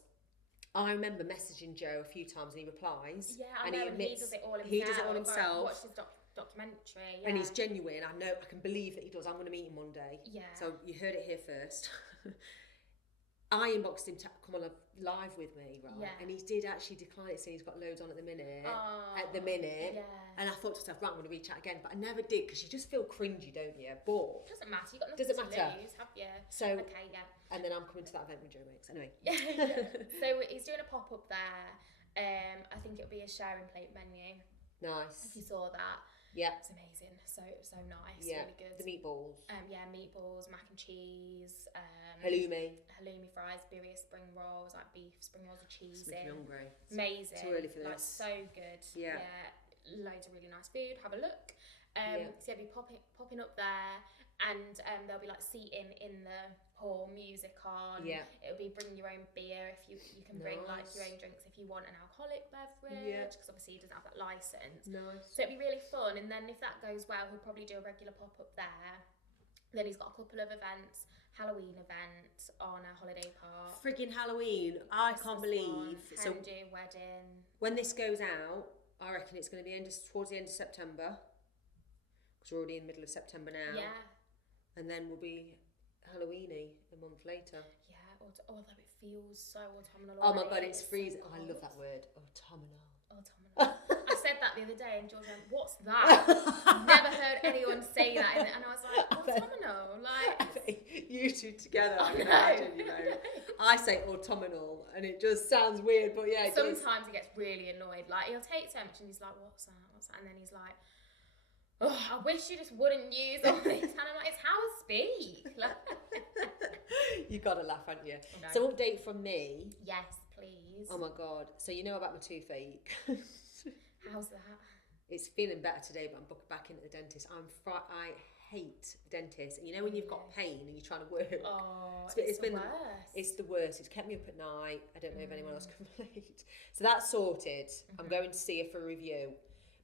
I remember messaging Joe a few times and he replies. Yeah, I and know, he admits, he does it all himself. He does it all himself. I watched his documentary. Yeah. And he's genuine. I know. I can believe that he does. I'm going to meet him one day. Yeah. So you heard it here first. I inboxed him to come on live with me, right? Yeah. And he did actually decline it, saying he's got loads on at the minute. Yeah. And I thought to myself, right, I'm going to reach out again, but I never did because you just feel cringy, don't you? But doesn't matter. You got nothing to lose, have you? So okay, yeah. And then I'm coming to that event with Joe Wicks. Anyway. So he's doing a pop up there. I think it'll be a sharing plate menu. Nice. If you saw that. Yeah. It's amazing. So nice. Yeah. Really good. The meatballs. Meatballs, mac and cheese. Halloumi fries, birria spring rolls, like beef spring rolls with cheese in. Hungry. Amazing. Too early for this. Like so good. Yeah. Loads of really nice food. Have a look. So you'll be popping up there, and there'll be like seating in the hall, music on. Yeah. It'll be bring your own beer if you can bring like your own drinks if you want an alcoholic beverage, because obviously he doesn't have that license. Nice. So it'll be really fun, and then if that goes well, he'll probably do a regular pop up there. Then he's got a couple of events. Halloween event on a holiday park. Friggin' Halloween. I can't believe. So wedding. When this goes out, I reckon it's going to be towards the end of September. Because we're already in the middle of September now. Yeah. And then we'll be Halloweeny a month later. Yeah. Although it feels so autumnal already. Oh my God, it's freezing. So I love that word. Autumnal. I said that the other day and George went, what's that? Never heard anyone say that. And I was like, autumnal. Like, you two together, I can imagine, you know. I say autumnal and it just sounds weird, but yeah. Sometimes he gets really annoyed. Like, he'll take so much and he's like, what's that? And then he's like, oh, I wish you just wouldn't use all this. And I'm like, it's how I speak. You gotta laugh, haven't you? No. So update from me. Yes, please. Oh my God. So you know about my toothache. How's that? It's feeling better today, but I'm booked back in at the dentist. I hate dentists. And you know when you've got pain and you're trying to work? Oh, it's been the worst. It's the worst. It's kept me up at night. I don't know if anyone else can relate. So that's sorted. I'm going to see her for a review.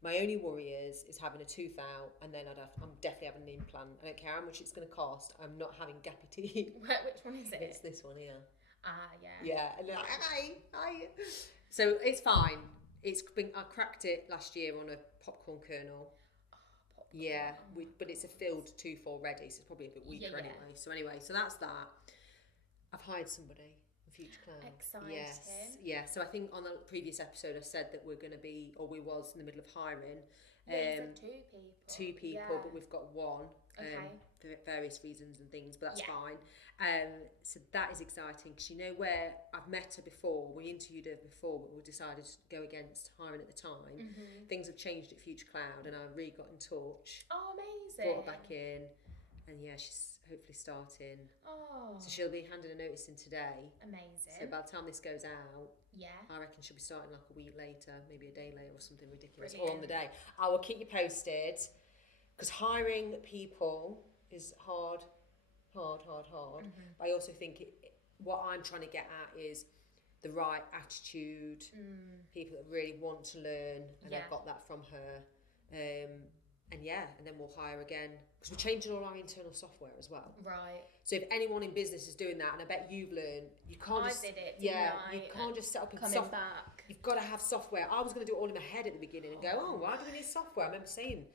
My only worry is having a tooth out, and then I'm definitely having an implant. I don't care how much it's going to cost. I'm not having gappy teeth. Which one is it? It's this one here. Yeah. Yeah, and they're like, hi. So it's fine. I cracked it last year on a popcorn kernel. Popcorn. Yeah, but it's a filled tooth already, so it's probably a bit weaker anyway. So that's that. I've hired somebody. Future Clown. Exciting. Yes. Yeah. So I think on the previous episode I said that we're going to be, or we was in the middle of hiring. Two people, but we've got one. For various reasons and things, but that's fine. So that is exciting because you know where I've met her before. We interviewed her before, but we decided to go against hiring at the time. Things have changed at Future Cloud, and I really got in touch. Oh, amazing! Brought her back in, and yeah, she's hopefully starting. Oh. So she'll be handing a notice in today. Amazing. So by the time this goes out, I reckon she'll be starting like a week later, maybe a day later or something ridiculous. Brilliant. Or on the day. I will keep you posted because hiring people is hard. But I also think what I'm trying to get at is the right attitude, people that really want to learn, and I've got that from her. And then we'll hire again because we're changing all our internal software as well. Right. So if anyone in business is doing that, and I bet you've learned, you can't I just did it. you can't just set up a software. You've got to have software. I was going to do it all in my head at the beginning and go, why do we need software? I remember saying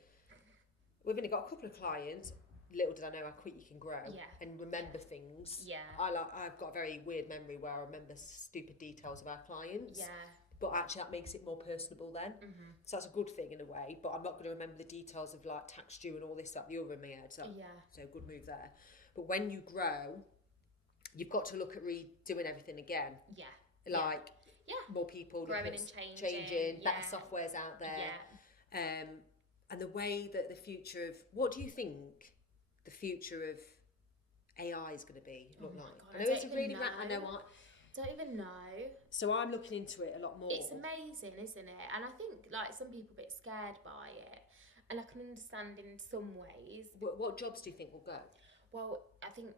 we've only got a couple of clients. Little did I know how quick you can grow and remember things. Yeah. I've got a very weird memory where I remember stupid details of our clients. Yeah. But actually that makes it more personable then. So that's a good thing in a way, but I'm not going to remember the details of like tax due and all this stuff, the other in my head. So good move there. But when you grow, you've got to look at redoing everything again. Yeah. Like more people growing and changing. Better softwares out there. Yeah. And the way that the future of, what do you think the future of AI is going to be look like? God, I know it's a really I don't even know. So I'm looking into it a lot more. It's amazing, isn't it? And I think like some people are a bit scared by it, and I can understand in some ways. What jobs do you think will go? Well, I think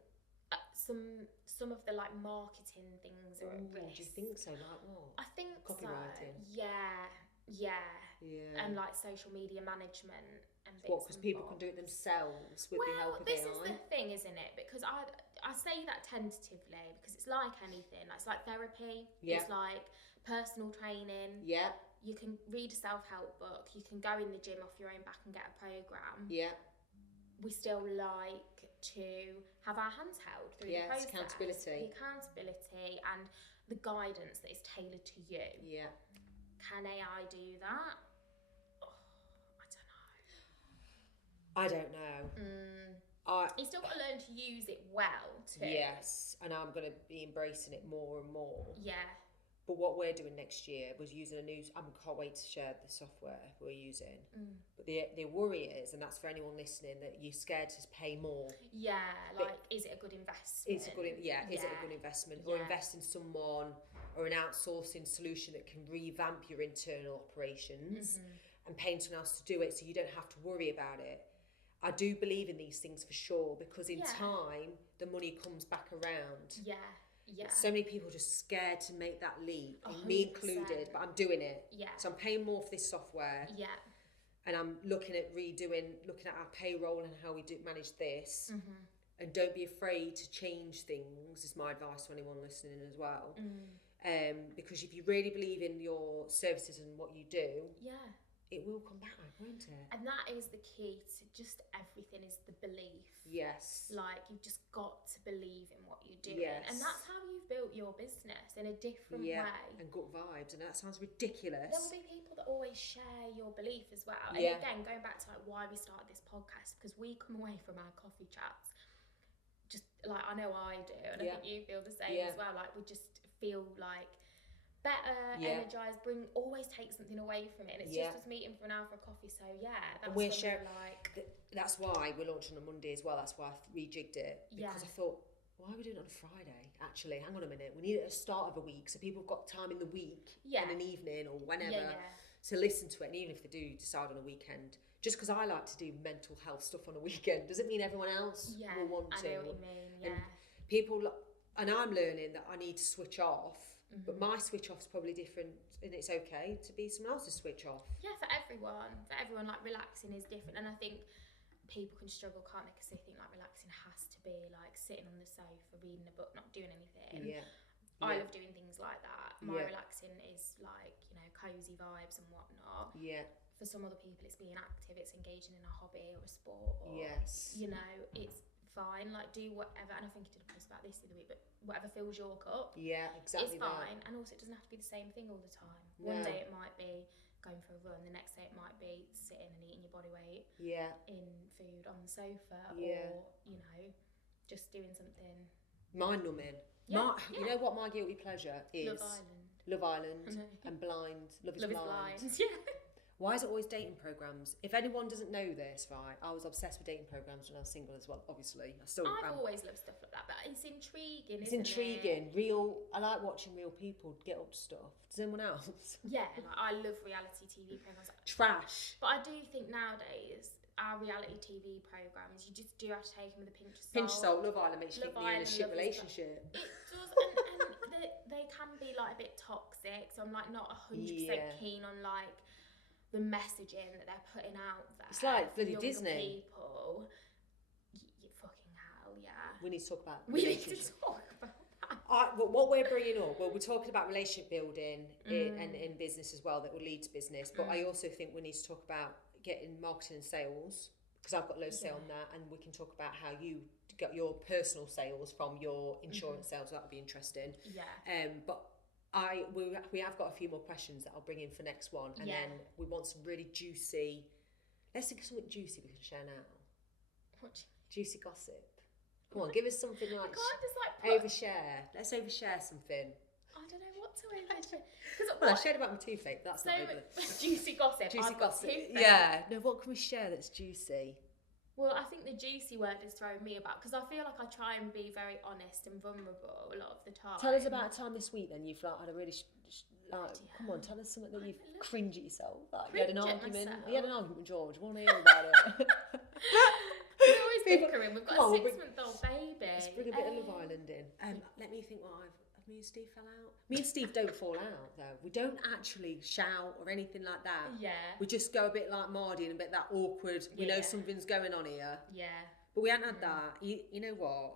some of the like marketing things are at risk. Do you think so? Like what? I think copywriting. So. Yeah. And like social media management and bits. What? Because people can do it themselves with the help of AI. This is the thing, isn't it? Because I say that tentatively because it's like anything. It's like therapy. Yeah. It's like personal training. Yeah. You can read a self-help book. You can go in the gym off your own back and get a program. Yeah. We still like to have our hands held through the process. Accountability. The accountability and the guidance that is tailored to you. Yeah. Can AI do that? Oh, I don't know. You still got to learn to use it well too. Yes, and I'm going to be embracing it more and more. Yeah. But what we're doing next year was using I can't wait to share the software we're using. But the worry is, and that's for anyone listening, that you're scared to pay more. Yeah, like, is it a good investment? Is it a good investment? Or invest in someone or an outsourcing solution that can revamp your internal operations and paying someone else to do it so you don't have to worry about it. I do believe in these things for sure, because in time, the money comes back around. Yeah. So many people are just scared to make that leap, me included, but I'm doing it. Yeah. So I'm paying more for this software. Yeah. And I'm looking at our payroll and how we do manage this. And don't be afraid to change things, is my advice to anyone listening as well. Because if you really believe in your services and what you do, it will come back, won't it? And that is the key to just everything, is the belief. Yes. Like, you've just got to believe in what you're doing. Yes. And that's how you've built your business, in a different way. And gut vibes, and that sounds ridiculous. There will be people that always share your belief as well. And again, going back to like why we started this podcast, because we come away from our coffee chats, just like, I know I do, and I think you feel the same as well. Like, we just feel like better, energized, always take something away from it, and it's just us meeting for an hour for a coffee. So that's we're sharing. That's why we're launching on Monday as well. That's why I rejigged it, because I thought, why are we doing it on a Friday? Actually, hang on a minute. We need it at the start of a week, so people have got time in the week and an evening or whenever to listen to it. And even if they do decide on a weekend, just because I like to do mental health stuff on a weekend doesn't mean everyone else will want to. I know what you mean. And people, and I'm learning that I need to switch off. But my switch off is probably different, and it's okay to be someone else's switch off. Yeah, for everyone, like relaxing is different, and I think people can struggle, can't they? Because they think like relaxing has to be like sitting on the sofa reading a book, not doing anything. I love doing things like that. My relaxing is like, cozy vibes and whatnot. For some other people, it's being active, it's engaging in a hobby or a sport, or it's fine, like do whatever. And I think you did a post about this the other week, but whatever fills your cup, exactly, it's fine. And also, it doesn't have to be the same thing all the time. One day it might be going for a run, the next day it might be sitting and eating your body weight in food on the sofa, or just doing something mind numbing. You know what my guilty pleasure is? Love Island and Blind. Love is Blind. Why is it always dating programs? If anyone doesn't know this, right, I was obsessed with dating programs when I was single as well, obviously. I've always loved stuff like that, but it's intriguing, isn't it? I like watching real people get up to stuff. Does anyone else? Yeah, I love reality TV programs. Trash. But I do think nowadays, our reality TV programs, you just do have to take them with a pinch of salt. Love Island makes you think you're in a shit relationship. It does, and they can be like a bit toxic, so I'm like not 100% keen on like the messaging that they're putting out there. It's like bloody Disney. People, you fucking hell, We need to talk about that. What we're bringing up, we're talking about relationship building and in business as well, that will lead to business. But I also think we need to talk about getting marketing and sales, because I've got loads of sales on that, and we can talk about how you got your personal sales from your insurance sales. That would be interesting. But we have got a few more questions that I'll bring in for next one, and then we want some really juicy. Let's think of something juicy we can share now. What? Juicy gossip. Come on, give us something like. I can't just like overshare. Let's overshare something. I don't know what to imagine. Well, I shared about my toothache. That's so not over. Juicy gossip. Juicy I've got gossip. toothache. Yeah. No, what can we share that's juicy? Well, I think the juicy word is throwing me about because I feel like I try and be very honest and vulnerable a lot of the time. Tell us about a time this week then you've like had a really come on, tell us something that you've cringe at yourself. Like you had an argument. You had an argument with George. We want to hear about it. We're always bickering. We've got a 6-month-old baby. Let's bring a bit of Love Island in. Let me think what have me and Steve fell out. Me and Steve don't fall out though. We don't actually shout or anything like that. Yeah. We just go a bit like Mardy and a bit that awkward. We know something's going on here. Yeah. But we haven't had that. You know what?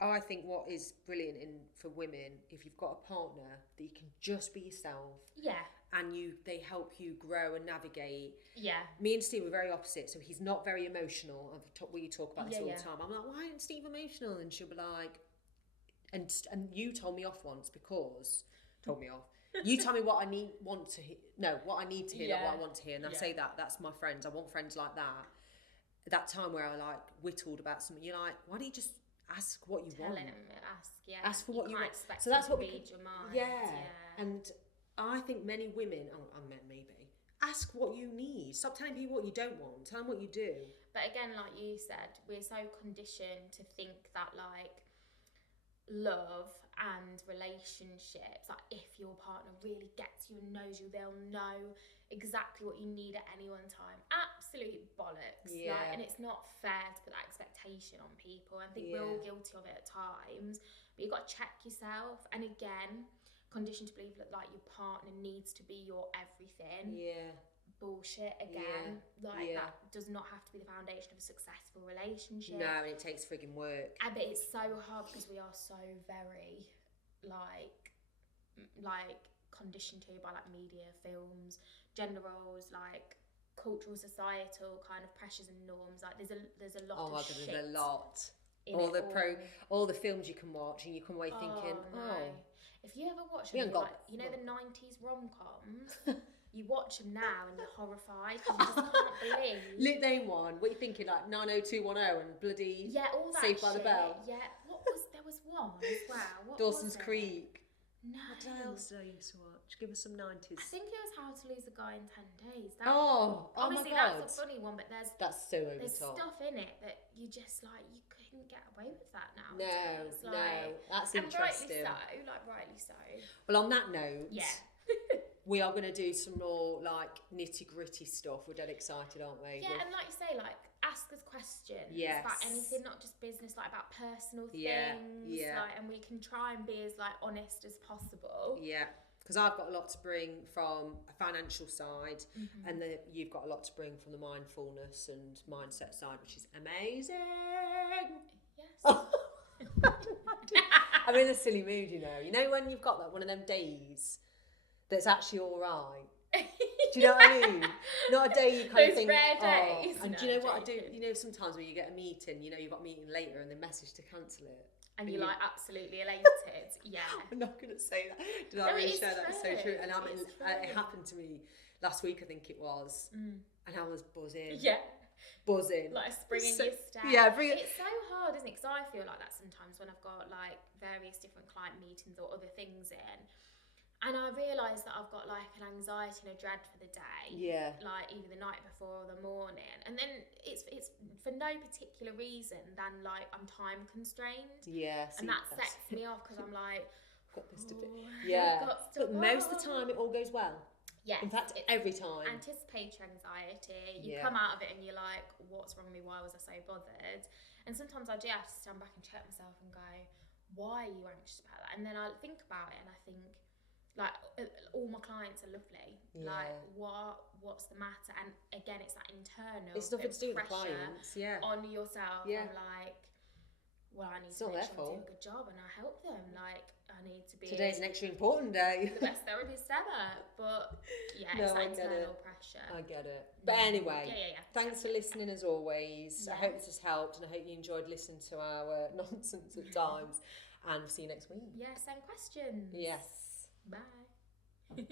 I think what is brilliant for women, if you've got a partner that you can just be yourself. Yeah. And they help you grow and navigate. Yeah. Me and Steve are very opposite, so he's not very emotional. We talk about this all the time. I'm like, why isn't Steve emotional? And she'll be like, and you told me off once because you tell me what I need to hear, not what I want to hear, and I say that's my friends. I want friends like that. That time where I like whittled about something, you're like, why don't you just ask what you want? Ask for what you want. So that's what we read your mind. Yeah. And I think many women, maybe, ask what you need. Stop telling people what you don't want. Tell them what you do. But again, like you said, we're so conditioned to think that like love and relationships, like if your partner really gets you and knows you, they'll know exactly what you need at any one time. Absolute bollocks. Yeah. Like, and it's not fair to put that expectation on people. I think we're all guilty of it at times, but you've got to check yourself. And again, conditioned to believe that like your partner needs to be your everything. Yeah. Bullshit again. That does not have to be the foundation of a successful relationship. No, and it takes frigging work. But it's so hard because we are so very like conditioned to by like media, films, gender roles, like cultural, societal kind of pressures and norms. Like there's a lot of shit. There's a lot. All the films you can watch and you come away thinking, if you ever watch them, like, you know the 90s rom-coms, you watch them now and you're horrified because you just can't believe. Name one. What are you thinking? Like 90210 and bloody all that Saved by the Bell. Yeah. There was one as well. What Dawson's was it? Creek. No. What else did I used to watch? Give us some 90s. I think it was How to Lose a Guy in 10 Days. my Obviously, God. that's a funny one, but there's so over there's top. stuff in it that you just like you couldn't get away with that now. No, that's and interesting. Rightly so. Well, on that note, yeah. we are going to do some more like nitty gritty stuff. We're dead excited, aren't we? Yeah, and like you say, like ask us questions about anything, not just business, like about personal things. Yeah. Like, and we can try and be as like honest as possible. Yeah. Because I've got a lot to bring from a financial side, and then you've got a lot to bring from the mindfulness and mindset side, which is amazing. Yes. I'm in a silly mood, you know. You know when you've got like one of them days that's actually all right. Do you know what I mean? Not a day you kind of think, rare days. And do you know what I do? You know, sometimes when you get a meeting, you know, you've got a meeting later and they message to cancel it. And you're like absolutely elated. Yeah. I'm not going to say that. Did I really share that? It's so true. And it happened to me last week, I think it was. And I was buzzing. Yeah. Buzzing. Like a spring in your step. Yeah. It's so hard, isn't it? Because I feel like that sometimes when I've got like various different client meetings or other things in. And I realise that I've got like an anxiety and a dread for the day. Yeah. Like either the night before or the morning. And then it's for no particular reason than like I'm time constrained. Yeah. And that sets me off because I'm like, got this to fit. Yeah. But most of the time it all goes well. Yes. In fact, every time. Anticipatory anxiety. You come out of it and you're like, what's wrong with me? Why was I so bothered? And sometimes I do have to stand back and check myself and go, why are you anxious about that? And then I think about it and I think, like all my clients are lovely. Yeah. Like what's the matter? And again, it's that internal. It's nothing to do with the clients. Yeah. On yourself. Yeah. I'm like, well, I need to make sure I'm doing a good job and I help them. Like I need to be. Today's an extra important day. The best therapist ever. But yeah, it's that internal pressure. I get it. But anyway, thanks for listening as always. I hope this has helped and I hope you enjoyed listening to our nonsense at times. And see you next week. Yeah, same questions. Yes. Bye.